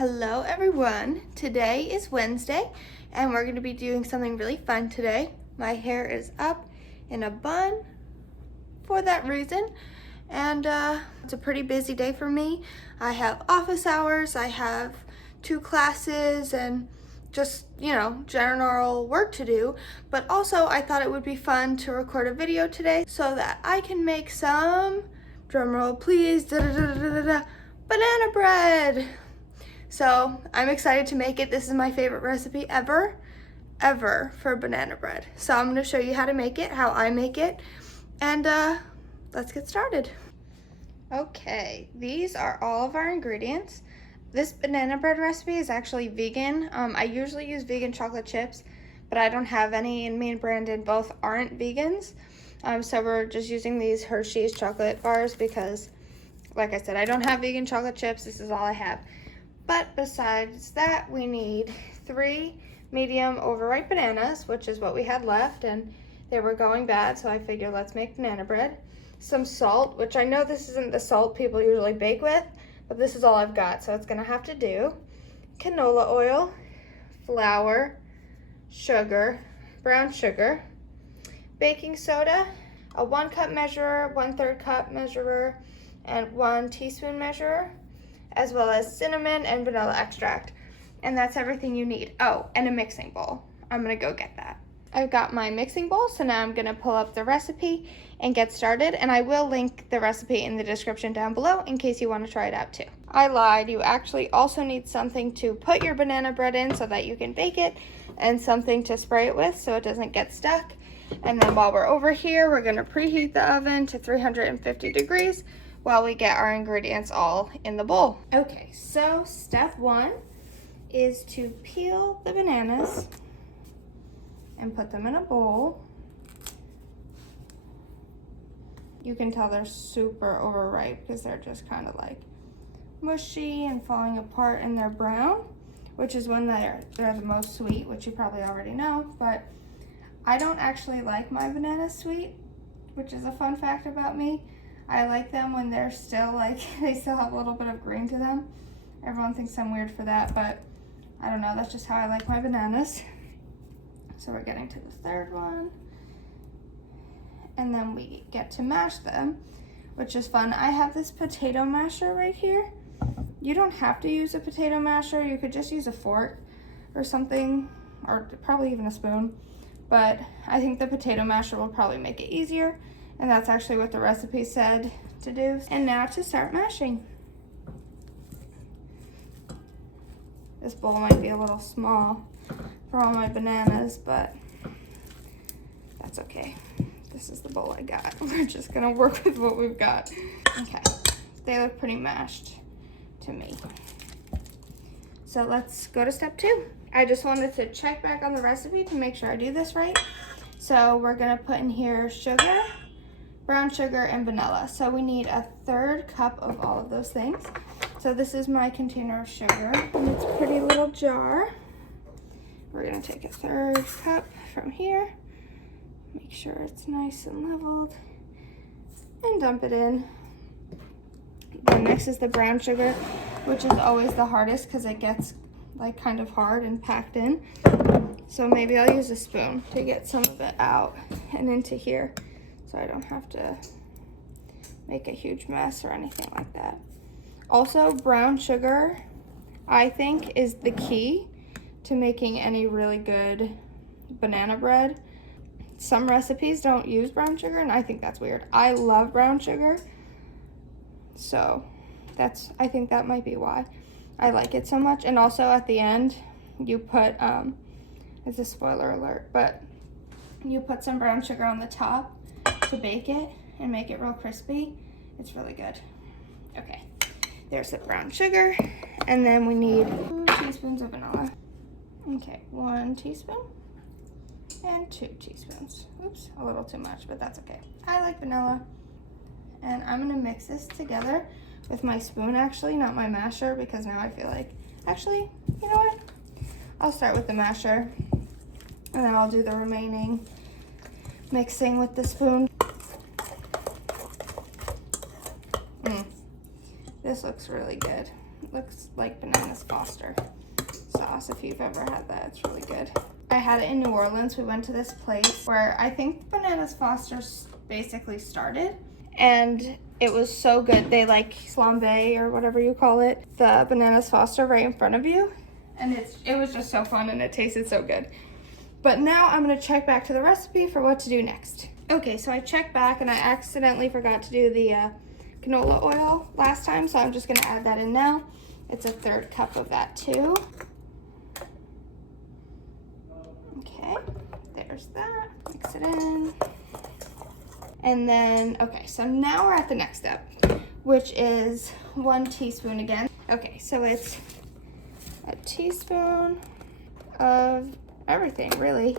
Hello everyone. Today is Wednesday and we're going to be doing something really fun today. My hair is up in a bun for that reason, and it's a pretty busy day for me. I have office hours, I have 2 classes, and just, general work to do. But also I thought it would be fun to record a video today so that I can make some, drumroll please, banana bread. So I'm excited to make it. This is my favorite recipe ever for banana bread. So I'm gonna show you how to make it, how I make it, and let's get started. Okay, these are all of our ingredients. This banana bread recipe is actually vegan. I usually use vegan chocolate chips, but I don't have any, and me and Brandon both aren't vegans. So we're just using these Hershey's chocolate bars because, like I said, I don't have vegan chocolate chips. This is all I have. But besides that, we need 3 medium overripe bananas, which is what we had left, and they were going bad, so I figured let's make banana bread. Some salt, which I know this isn't the salt people usually bake with, but this is all I've got, so it's gonna have to do. Canola oil, flour, sugar, brown sugar, baking soda, a 1 cup measurer, 1/3 cup measurer, and 1 teaspoon measurer, as well as cinnamon and vanilla extract. And that's everything you need. Oh, and a mixing bowl. I'm gonna go get that. I've got my mixing bowl, so now I'm gonna pull up the recipe and get started, and I will link the recipe in the description down below in case you want to try it out too. I lied, you actually also need something to put your banana bread in so that you can bake it, and something to spray it with so it doesn't get stuck. And then while we're over here, we're gonna preheat the oven to 350 degrees while we get our ingredients all in the bowl. Okay, so step 1 is to peel the bananas and put them in a bowl. You can tell they're super overripe because they're just kind of like mushy and falling apart, and they're brown, which is when they're the most sweet, which you probably already know. But I don't actually like my bananas sweet, which is a fun fact about me. I like them when they're still they still have a little bit of green to them. Everyone thinks I'm weird for that, but I don't know, that's just how I like my bananas. So we're getting to the 3rd one. And then we get to mash them, which is fun. I have this potato masher right here. You don't have to use a potato masher. You could just use a fork or something, or probably even a spoon. But I think the potato masher will probably make it easier. And that's actually what the recipe said to do. And now to start mashing. This bowl might be a little small for all my bananas, but that's okay. This is the bowl I got. We're just gonna work with what we've got. Okay, they look pretty mashed to me. So let's go to step 2. I just wanted to check back on the recipe to make sure I do this right. So we're gonna put in here sugar, brown sugar, and vanilla. So we need a 1/3 cup of all of those things. So this is my container of sugar, and it's a pretty little jar. We're gonna take a 1/3 cup from here, make sure it's nice and leveled, and dump it in. Then next is the brown sugar, which is always the hardest because it gets kind of hard and packed in. So maybe I'll use a spoon to get some of it out and into here, so I don't have to make a huge mess or anything like that. Also, brown sugar, I think, is the key to making any really good banana bread. Some recipes don't use brown sugar, and I think that's weird. I love brown sugar, so I think that might be why I like it so much. And also at the end, you put, it's a spoiler alert, but you put some brown sugar on the top to bake it and make it real crispy. It's really good. Okay, there's the brown sugar, and then we need 2 teaspoons of vanilla. Okay, 1 teaspoon and 2 teaspoons. Oops, a little too much, but that's okay. I like vanilla. And I'm gonna mix this together with my spoon, actually, not my masher, because now I feel like, actually, you know what? I'll start with the masher, and then I'll do the remaining mixing with the spoon. This looks really good. It looks like Bananas Foster sauce. If you've ever had that, it's really good. I had it in New Orleans. We went to this place where I think Bananas Foster basically started, and it was so good. They like flambe or whatever you call it, the Bananas Foster right in front of you, and it was just so fun and it tasted so good. But now I'm gonna check back to the recipe for what to do next. Okay, so I checked back and I accidentally forgot to do the canola oil last time, so I'm just gonna add that in now. It's a 1/3 cup of that too. Okay, there's that. Mix it in. And then, okay, so now we're at the next step, which is 1 teaspoon again. Okay, so it's a teaspoon of everything, really.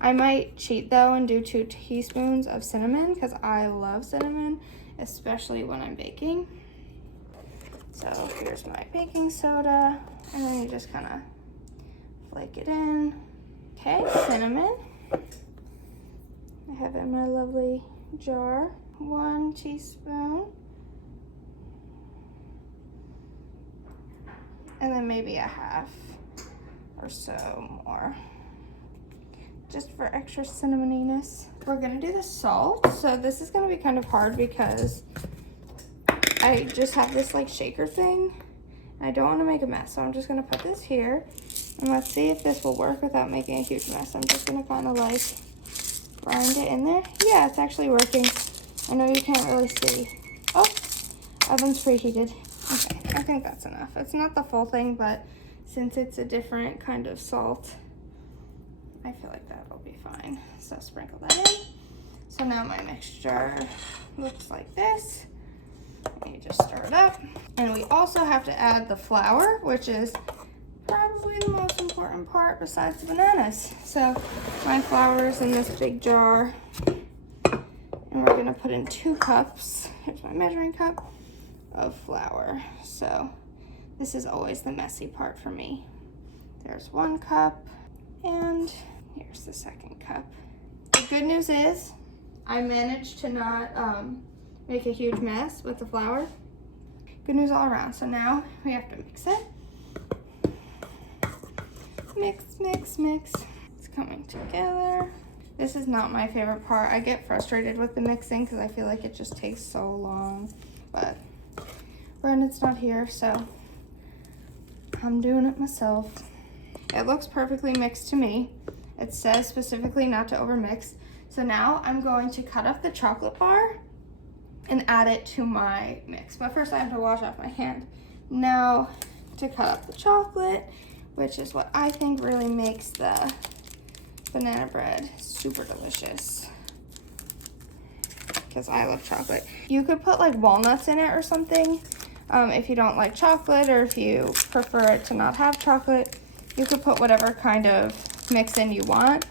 I might cheat though and do 2 teaspoons of cinnamon because I love cinnamon, especially when I'm baking. So here's my baking soda, and then you just kind of flake it in. Okay, cinnamon. I have it in my lovely jar. 1 teaspoon. And then maybe a half or so more, just for extra cinnamoniness. We're gonna do the salt. So this is gonna be kind of hard because I just have this like shaker thing. I don't wanna make a mess, so I'm just gonna put this here. And let's see if this will work without making a huge mess. I'm just gonna kind of like grind it in there. Yeah, it's actually working. I know you can't really see. Oh, oven's preheated. Okay, I think that's enough. It's not the full thing, but since it's a different kind of salt, I feel like that'll be fine. So sprinkle that in. So now my mixture looks like this. And you just stir it up. And we also have to add the flour, which is probably the most important part besides the bananas. So my flour is in this big jar, and we're gonna put in 2 cups. Here's my measuring cup of flour. So this is always the messy part for me. There's 1 cup, and here's the 2nd cup. The good news is I managed to not make a huge mess with the flour. Good news all around. So now we have to mix it. Mix, mix, mix. It's coming together. This is not my favorite part. I get frustrated with the mixing because I feel like it just takes so long. But Brandon's not here, so I'm doing it myself. It looks perfectly mixed to me. It says specifically not to overmix. So now I'm going to cut up the chocolate bar and add it to my mix. But first I have to wash off my hand. Now to cut up the chocolate, which is what I think really makes the banana bread super delicious, because I love chocolate. You could put like walnuts in it or something if you don't like chocolate, or if you prefer it to not have chocolate. You could put whatever kind of mix in you want.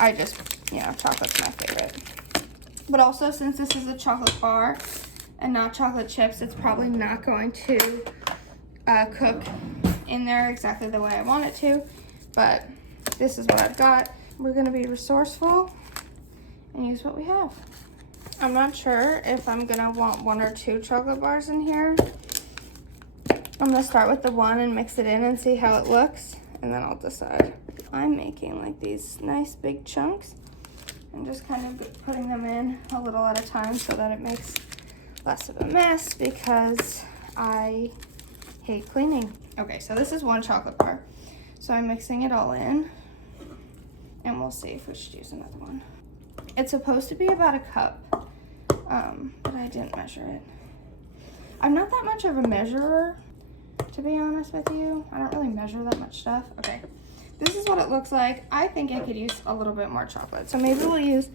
I just, chocolate's my favorite. But also, since this is a chocolate bar and not chocolate chips, it's probably not going to cook in there exactly the way I want it to, but this is what I've got. We're gonna be resourceful and use what we have. I'm not sure if I'm gonna want 1 or 2 chocolate bars in here. I'm gonna start with the 1 and mix it in and see how it looks, and then I'll decide. I'm making like these nice big chunks and just kind of putting them in a little at a time so that it makes less of a mess, because I hate cleaning. Okay, so this is 1 chocolate bar. So I'm mixing it all in, and we'll see if we should use another one. It's supposed to be about a cup, but I didn't measure it. I'm not that much of a measurer, to be honest with you. I don't really measure that much stuff. Okay, this is what it looks like. I think I could use a little bit more chocolate. So maybe we'll use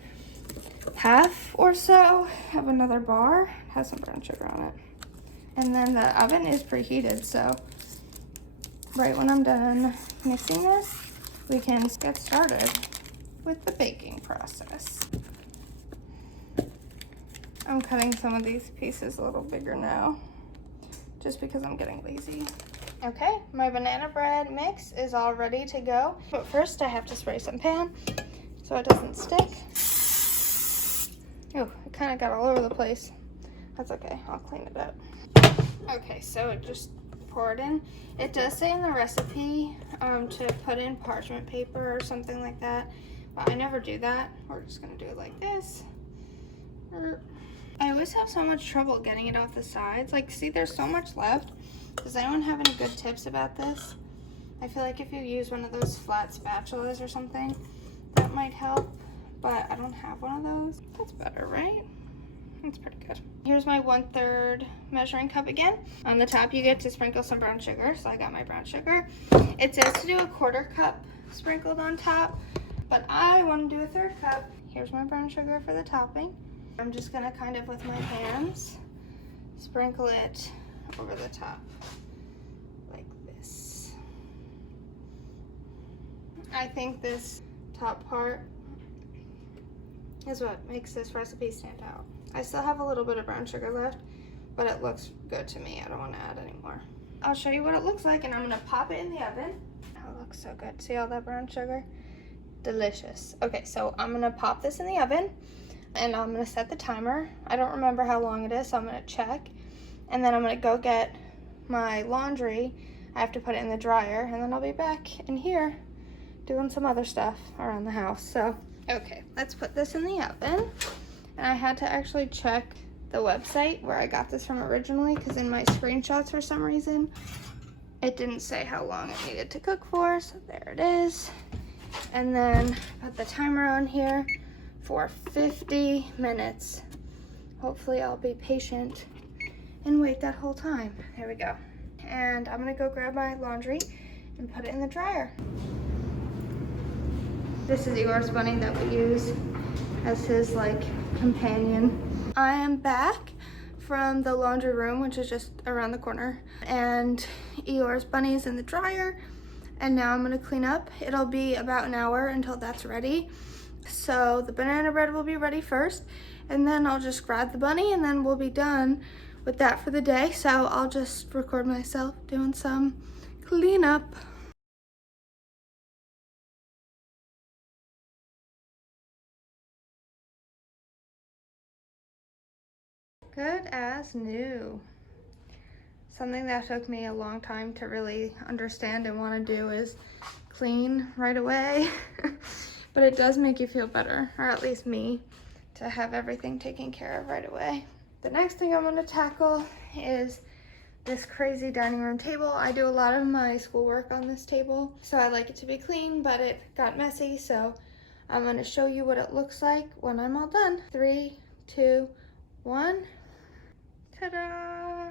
half or so of another bar. It has some brown sugar on it. And then the oven is preheated, so right when I'm done mixing this, we can get started with the baking process. I'm cutting some of these pieces a little bigger now, just because I'm getting lazy. Okay, my banana bread mix is all ready to go. But first I have to spray some pan so it doesn't stick. Oh, it kind of got all over the place. That's okay, I'll clean it up. Okay, so it just pour it in. It does say in the recipe to put in parchment paper or something like that, but I never do that. We're just gonna do it like this. I always have so much trouble getting it off the sides. Like, see, there's so much left. Does anyone have any good tips about this? I feel like if you use one of those flat spatulas or something, that might help, but I don't have one of those. That's better, right? That's pretty good. Here's my 1/3 measuring cup again. On the top, you get to sprinkle some brown sugar, so I got my brown sugar. It says to do a 1/4 cup sprinkled on top, but I want to do a 1/3 cup. Here's my brown sugar for the topping. I'm just gonna kind of, with my hands, sprinkle it over the top, like this. I think this top part is what makes this recipe stand out. I still have a little bit of brown sugar left, but it looks good to me. I don't want to add any more. I'll show you what it looks like, and I'm gonna pop it in the oven. Oh, it looks so good. See all that brown sugar? Delicious. Okay, so I'm gonna pop this in the oven, and I'm gonna set the timer. I don't remember how long it is, so I'm gonna check. And then I'm gonna go get my laundry. I have to put it in the dryer, and then I'll be back in here doing some other stuff around the house. So, okay, let's put this in the oven. And I had to actually check the website where I got this from originally, because in my screenshots, for some reason, it didn't say how long it needed to cook for, so there it is. And then put the timer on here for 50 minutes. Hopefully I'll be patient and wait that whole time. There we go. And I'm gonna go grab my laundry and put it in the dryer. This is Igor's bunny that we use as his like companion. I am back from the laundry room, which is just around the corner, and Igor's bunny is in the dryer, and now I'm gonna clean up. It'll be about an hour until that's ready. So the banana bread will be ready first, and then I'll just grab the bunny, and then we'll be done with that for the day. So I'll just record myself doing some cleanup. Good as new. Something that took me a long time to really understand and want to do is clean right away. But it does make you feel better, or at least me, to have everything taken care of right away. The next thing I'm going to tackle is this crazy dining room table. I do a lot of my schoolwork on this table, so I like it to be clean, but it got messy, so I'm going to show you what it looks like when I'm all done. 3, 2, 1. Ta-da!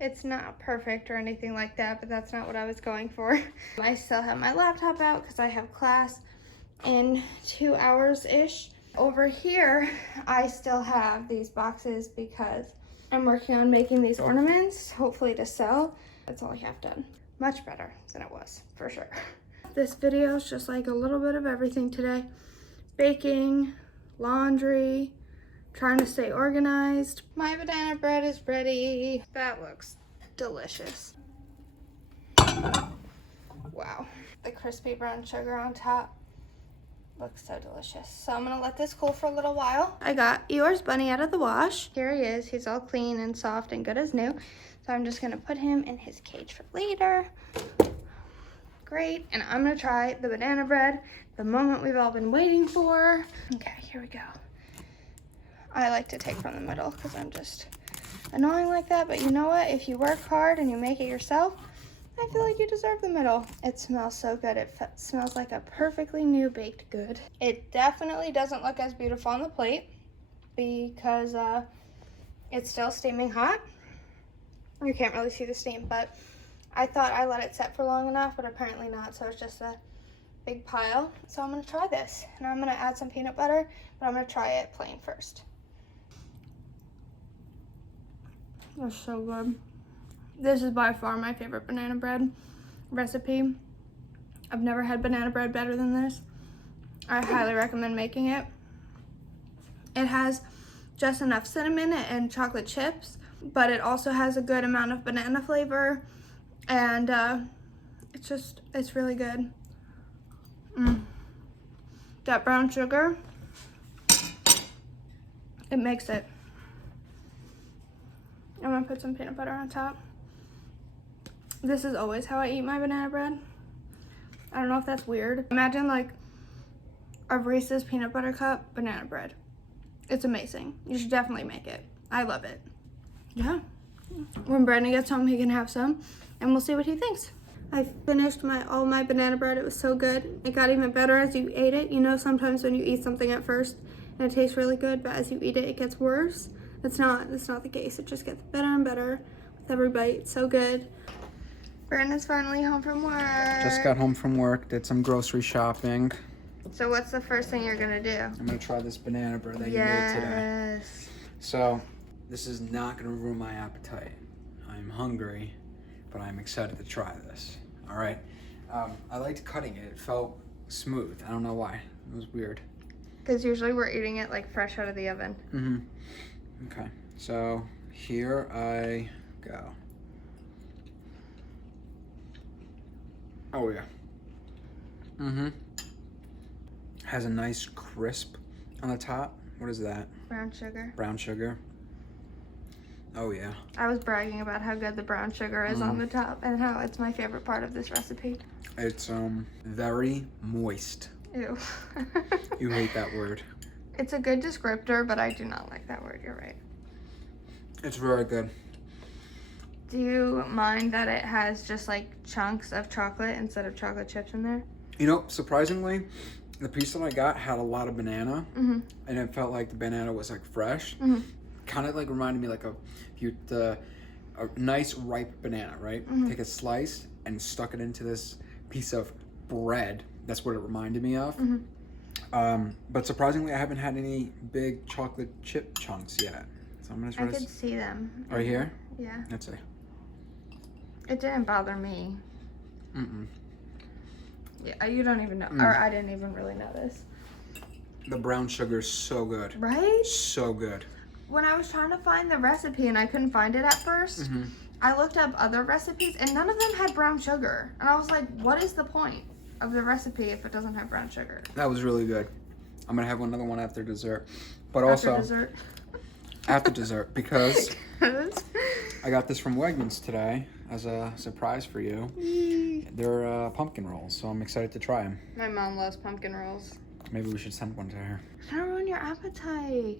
It's not perfect or anything like that, but that's not what I was going for. I still have my laptop out because I have class in 2 hours-ish. Over here, I still have these boxes because I'm working on making these ornaments, hopefully to sell. That's all I have done. Much better than it was, for sure. This video is just like a little bit of everything today. Baking, laundry, trying to stay organized. My banana bread is ready. That looks delicious. Wow. The crispy brown sugar on top looks so delicious. So I'm gonna let this cool for a little while. I got Eeyore's bunny out of the wash. Here he is. He's all clean and soft and good as new. So I'm just gonna put him in his cage for later. Great. And I'm gonna try the banana bread, the moment we've all been waiting for. Okay, here we go. I like to take from the middle because I'm just annoying like that, but you know what? If you work hard and you make it yourself, I feel like you deserve the middle. It smells so good. It smells like a perfectly new baked good. It definitely doesn't look as beautiful on the plate because it's still steaming hot. You can't really see the steam, but I thought I let it set for long enough, but apparently not, so it's just a big pile. So I'm gonna try this, and I'm gonna add some peanut butter, but I'm gonna try it plain first. That's so good. This is by far my favorite banana bread recipe. I've never had banana bread better than this. I highly recommend making it. It has just enough cinnamon and chocolate chips, but it also has a good amount of banana flavor, and it's really good. That brown sugar, it makes it. I'm gonna put some peanut butter on top. This is always how I eat my banana bread. I don't know if that's weird. Imagine like a Reese's peanut butter cup banana bread. It's amazing. You should definitely make it. I love it. Yeah. When Brandon gets home, he can have some, and we'll see what he thinks. I finished all my banana bread. It was so good. It got even better as you ate it. You know, sometimes when you eat something at first and it tastes really good, but as you eat it, it gets worse. That's not the case. It just gets better and better with every bite. It's so good. Brandon's finally home from work. Just got home from work, did some grocery shopping. So what's the first thing you're gonna do? I'm gonna try this banana bread that you made today. So, this is not gonna ruin my appetite. I'm hungry, but I'm excited to try this. All right. I liked cutting it. It felt smooth. I don't know why. It was weird. Because usually we're eating it like fresh out of the oven. Mm-hmm. Okay. So here I go. Oh yeah. Mm-hmm. Has a nice crisp on the top. What is that? Brown sugar. Brown sugar. Oh yeah. I was bragging about how good the brown sugar is on the top and how it's my favorite part of this recipe. It's very moist. Ew. You hate that word. It's a good descriptor, but I do not like that word. You're right. It's very good. Do you mind that it has just like chunks of chocolate instead of chocolate chips in there? You know, surprisingly, the piece that I got had a lot of banana, and it felt like the banana was like fresh. Kind of like reminded me like a nice ripe banana, right? Take a slice and stuck it into this piece of bread. That's what it reminded me of. But surprisingly, I haven't had any big chocolate chip chunks yet. So I'm gonna try I could see them. Right here? Yeah. Let's see. It didn't bother me. Yeah, you don't even know, or I didn't even really notice. The brown sugar is so good. Right? So good. When I was trying to find the recipe and I couldn't find it at first, I looked up other recipes and none of them had brown sugar. And I was like, what is the point of the recipe if it doesn't have brown sugar? That was really good. I'm gonna have another one after dessert. But also After dessert? After dessert, because I got this from Wegmans today as a surprise for you. They're pumpkin rolls, so I'm excited to try them. My mom loves pumpkin rolls. Maybe we should send one to her. It's gonna ruin your appetite.